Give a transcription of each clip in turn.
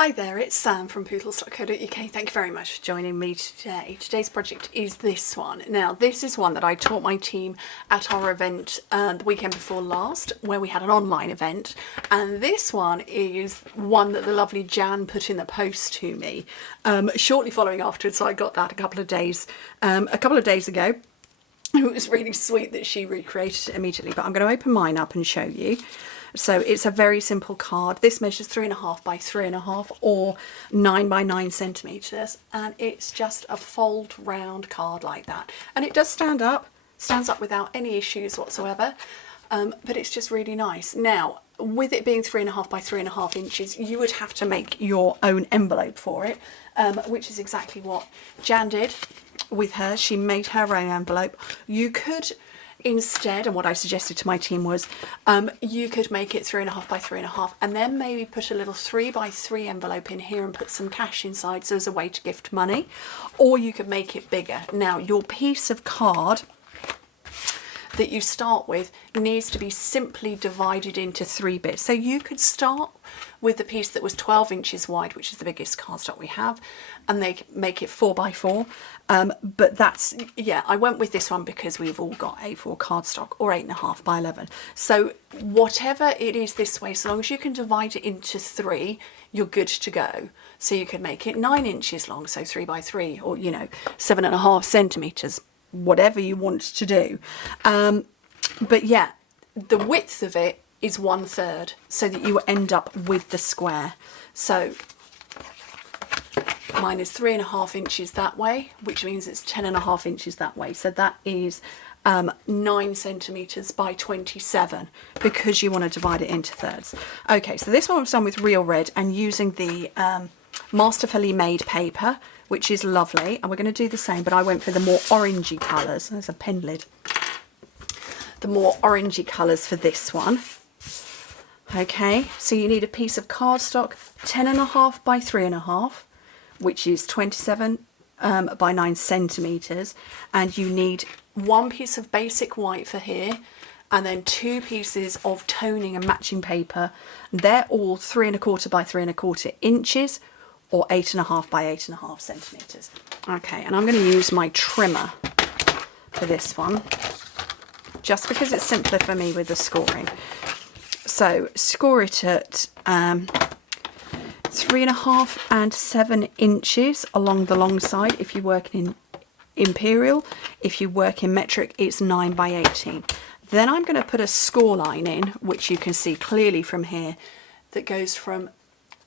Hi there, it's Sam from Pootles.co.uk. Thank you very much for joining me today. Today's project is this one. Now, this is one that I taught my team at our event the weekend before last, where we had an online event. And this one is one that the lovely Jan put in the post to me shortly following afterwards. So I got that a couple of days ago. It was really sweet that she recreated it immediately, but I'm going to open mine up and show you. So it's a very simple card. This measures 3.5 by 3.5 or 9 by 9 centimetres, and it's just a fold round card like that. And it does stands up without any issues whatsoever, but it's just really nice. Now, with it being 3.5 by 3.5 inches, you would have to make your own envelope for it, which is exactly what Jan did with hers. She made her own envelope. You could instead, and what I suggested to my team was, you could make it 3.5 by 3.5 and then maybe put a little 3 by 3 envelope in here and put some cash inside, so as a way to gift money, or you could make it bigger. Now, your piece of card that you start with needs to be simply divided into 3 bits. So you could start with the piece that was 12 inches wide, which is the biggest cardstock we have, and they make it 4 by 4. But that's, yeah, I went with this one because we've all got A4 cardstock, or 8.5 by 11. So whatever it is this way, so long as you can divide it into 3, you're good to go. So you could make it 9 inches long, so 3 by 3, or 7.5 centimetres, whatever you want to do. But yeah, the width of it is 1/3, so that you end up with the square. So mine is 3.5 inches that way, which means it's 10.5 inches that way. So that is 9 centimetres by 27, because you want to divide it into thirds. Okay, so this one was done with real red and using the masterfully made paper, which is lovely. And we're going to do the same, but I went for the more orangey colours. There's a pen lid. The more orangey colours for this one. Okay, so you need a piece of cardstock 10.5 by 3.5, which is 27 by 9 centimetres, and you need 1 piece of basic white for here, and then 2 pieces of toning and matching paper. They're all 3.25 by 3.25 inches, or 8.5 by 8.5 centimetres. Okay, and I'm going to use my trimmer for this one, just because it's simpler for me with the scoring. So score it at 3.5 and 7 inches along the long side if you work in imperial. If you work in metric, it's 9 by 18. Then I'm going to put a score line in, which you can see clearly from here, that goes from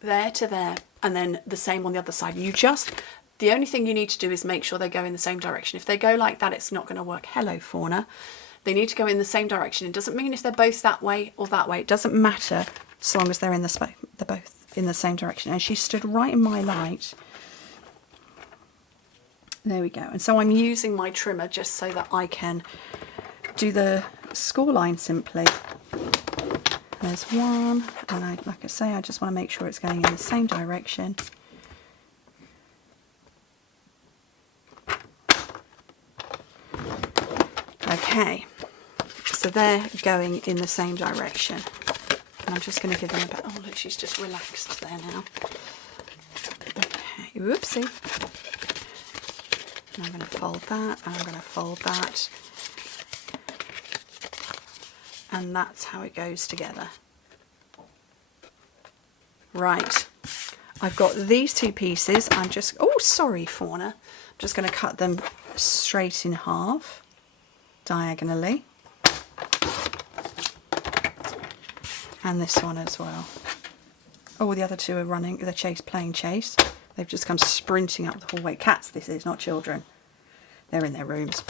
there to there, and then the same on the other side. The only thing you need to do is make sure they go in the same direction. If they go like that, it's not going to work. Hello, fauna. They need to go in the same direction. It doesn't mean if they're both that way or that way. It doesn't matter, as long as they're both in the same direction. And she stood right in my light. There we go. And so I'm using my trimmer just so that I can do the score line simply. There's one, and like I say, I just want to make sure it's going in the same direction. Okay, so they're going in the same direction. And I'm just going to give them a bit. Oh, look, she's just relaxed there now. Okay, whoopsie. And I'm going to fold that, and I'm going to fold that. And that's how it goes together. Right, I've got these 2 pieces. I'm just, oh, sorry, fauna. I'm just going to cut them straight in half, diagonally. And this one as well. Oh, the other 2 are running, they're playing chase. They've just come sprinting up the hallway. Cats, this is, not children. They're in their rooms.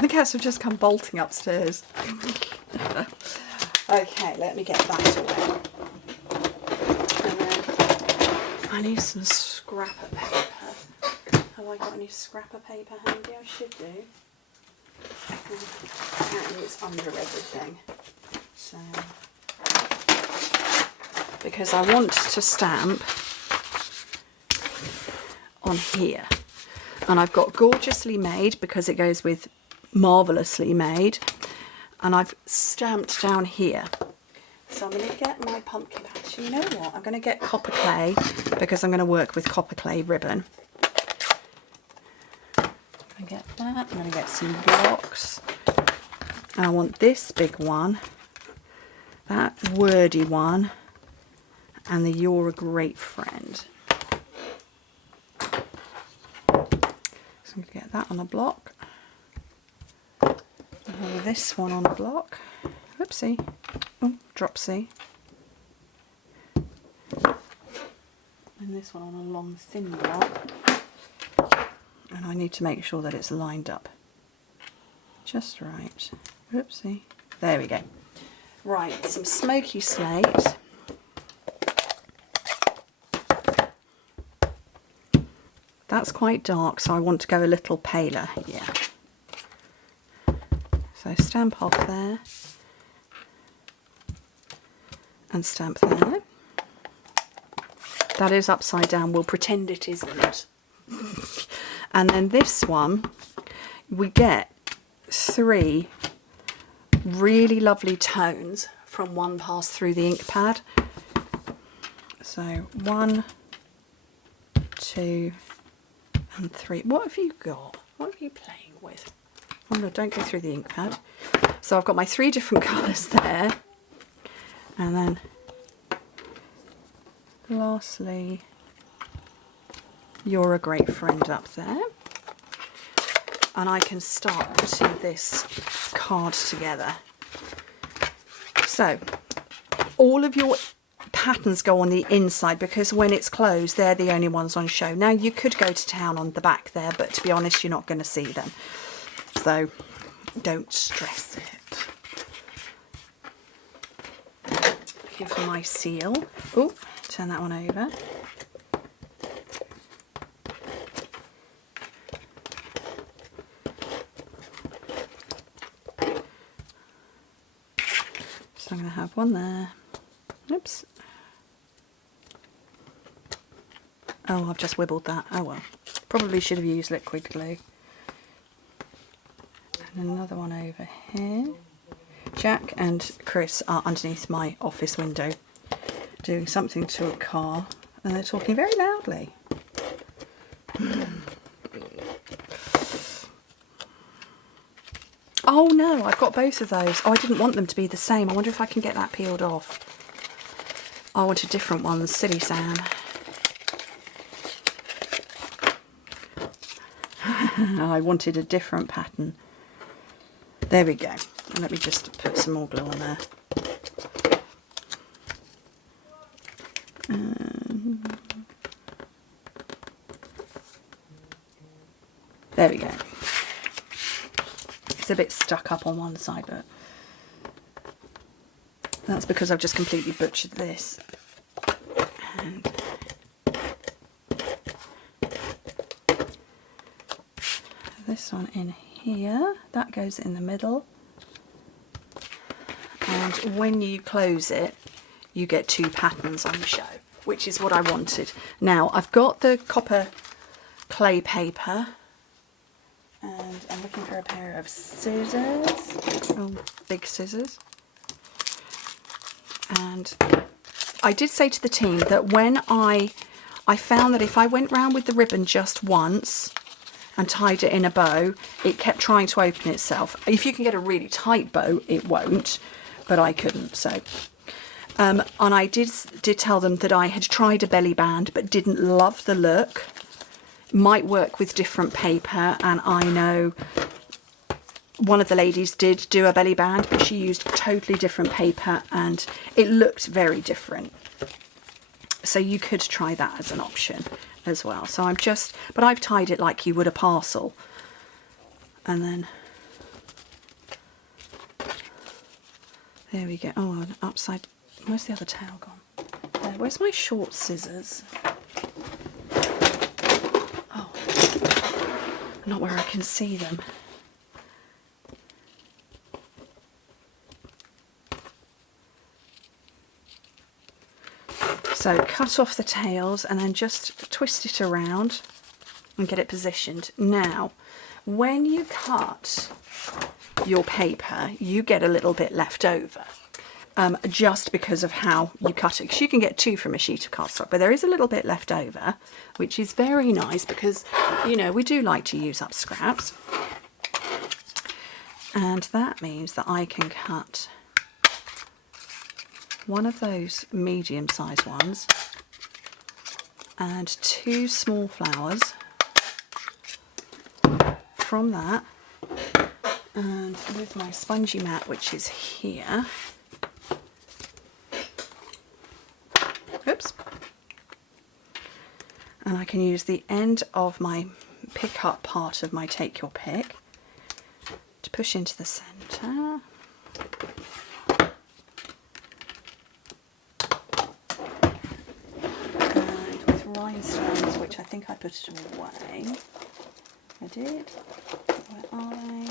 The cats have just come bolting upstairs. Okay, let me get that away. And then I need some scrapper paper. Have I got any scrapper paper handy? I should do. Apparently it's under everything. So, because I want to stamp on here. And I've got gorgeously made, because it goes with marvellously made. And I've stamped down here. So I'm going to get my pumpkin patch Actually, you know what? I'm going to get copper clay because I'm going to work with copper clay ribbon. I get that. I'm going to get some blocks. And I want this big one, that wordy one, and the "You're a Great Friend." So I'm going to get that on a block. And this one on a block. Whoopsie. Oh, dropsy. And this one on a long thin block. And I need to make sure that it's lined up just right. Whoopsie. There we go. Right, some smoky slate. That's quite dark, so I want to go a little paler. Yeah. So stamp off there. And stamp there. That is upside down. We'll pretend it isn't. And then this one, we get 3 really lovely tones from one pass through the ink pad. So 1, 2, and 3. What have you got? What are you playing with? Oh no, don't go through the ink pad. So I've got my 3 different colours there. And then lastly, "You're a Great Friend" up there. And I can start putting this card together. So all of your patterns go on the inside because when it's closed, they're the only ones on show. Now you could go to town on the back there, but to be honest, you're not going to see them. So don't stress it. Looking for my seal. Oh, turn that one over. So I'm going to have one there. Oops. Oh, I've just wibbled that. Oh well. Probably should have used liquid glue. And another one over here. Jack and Chris are underneath my office window doing something to a car and they're talking very loudly. Oh no, I've got both of those. Oh, I didn't want them to be the same. I wonder if I can get that peeled off. I wanted different ones. Silly Sam. I wanted a different pattern. There we go. And let me just put some more glue on there. There we go. It's a bit stuck up on one side, but that's because I've just completely butchered this. And this one in here, that goes in the middle. And when you close it, you get 2 patterns on the show, which is what I wanted. Now, I've got the copper clay paper. And I'm looking for a pair of scissors, oh, big scissors. And I did say to the team that when I found that if I went round with the ribbon just once and tied it in a bow, it kept trying to open itself. If you can get a really tight bow, it won't, but I couldn't, so. And I did tell them that I had tried a belly band but didn't love the look. Might work with different paper, and I know one of the ladies did do a belly band, but she used totally different paper and it looked very different. So you could try that as an option as well. So but I've tied it like you would a parcel. And then, there we go. Oh, an upside, where's the other tail gone? There, where's my short scissors? Not where I can see them. So cut off the tails and then just twist it around and get it positioned. Now, when you cut your paper, you get a little bit left over. just because of how you cut it. Because you can get 2 from a sheet of cardstock, but there is a little bit left over, which is very nice because, you know, we do like to use up scraps. And that means that I can cut one of those medium-sized ones and 2 small flowers from that. And with my spongy mat, which is here, oops, and I can use the end of my pick up part of my take your pick to push into the centre. And with rhinestones, which I think I put it away. I did. Where are they?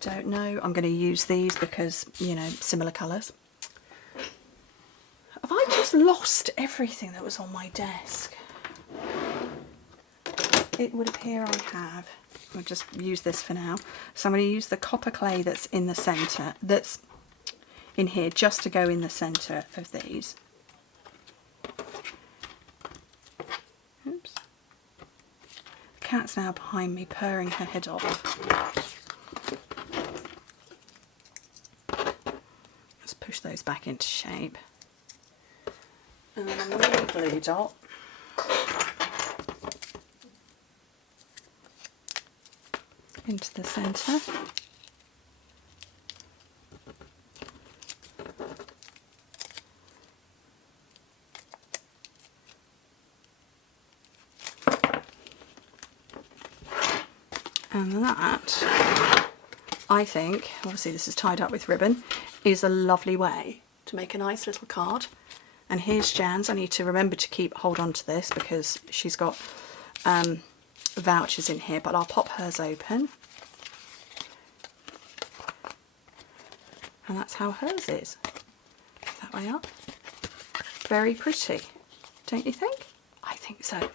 Don't know. I'm going to use these because, you know, similar colours. Have I just lost everything that was on my desk? It would appear I have. I'll just use this for now. So I'm going to use the copper clay that's in the centre, that's in here, just to go in the centre of these. Oops. The cat's now behind me, purring her head off. Let's push those back into shape. And then a mini glue dot. Into the centre. And that, I think, obviously this is tied up with ribbon, is a lovely way to make a nice little card. And here's Jan's. I need to remember to hold on to this because she's got vouchers in here, but I'll pop hers open. And that's how hers is. That way up. Very pretty, don't you think? I think so.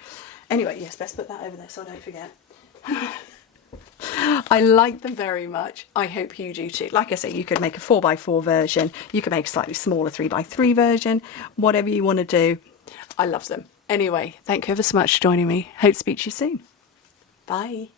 Anyway, yes, best put that over there so I don't forget. I like them very much. I hope you do too. Like I say, you could make a 4x4 version. You could make a slightly smaller 3x3 version. Whatever you want to do. I love them. Anyway, thank you ever so much for joining me. Hope to speak to you soon. Bye.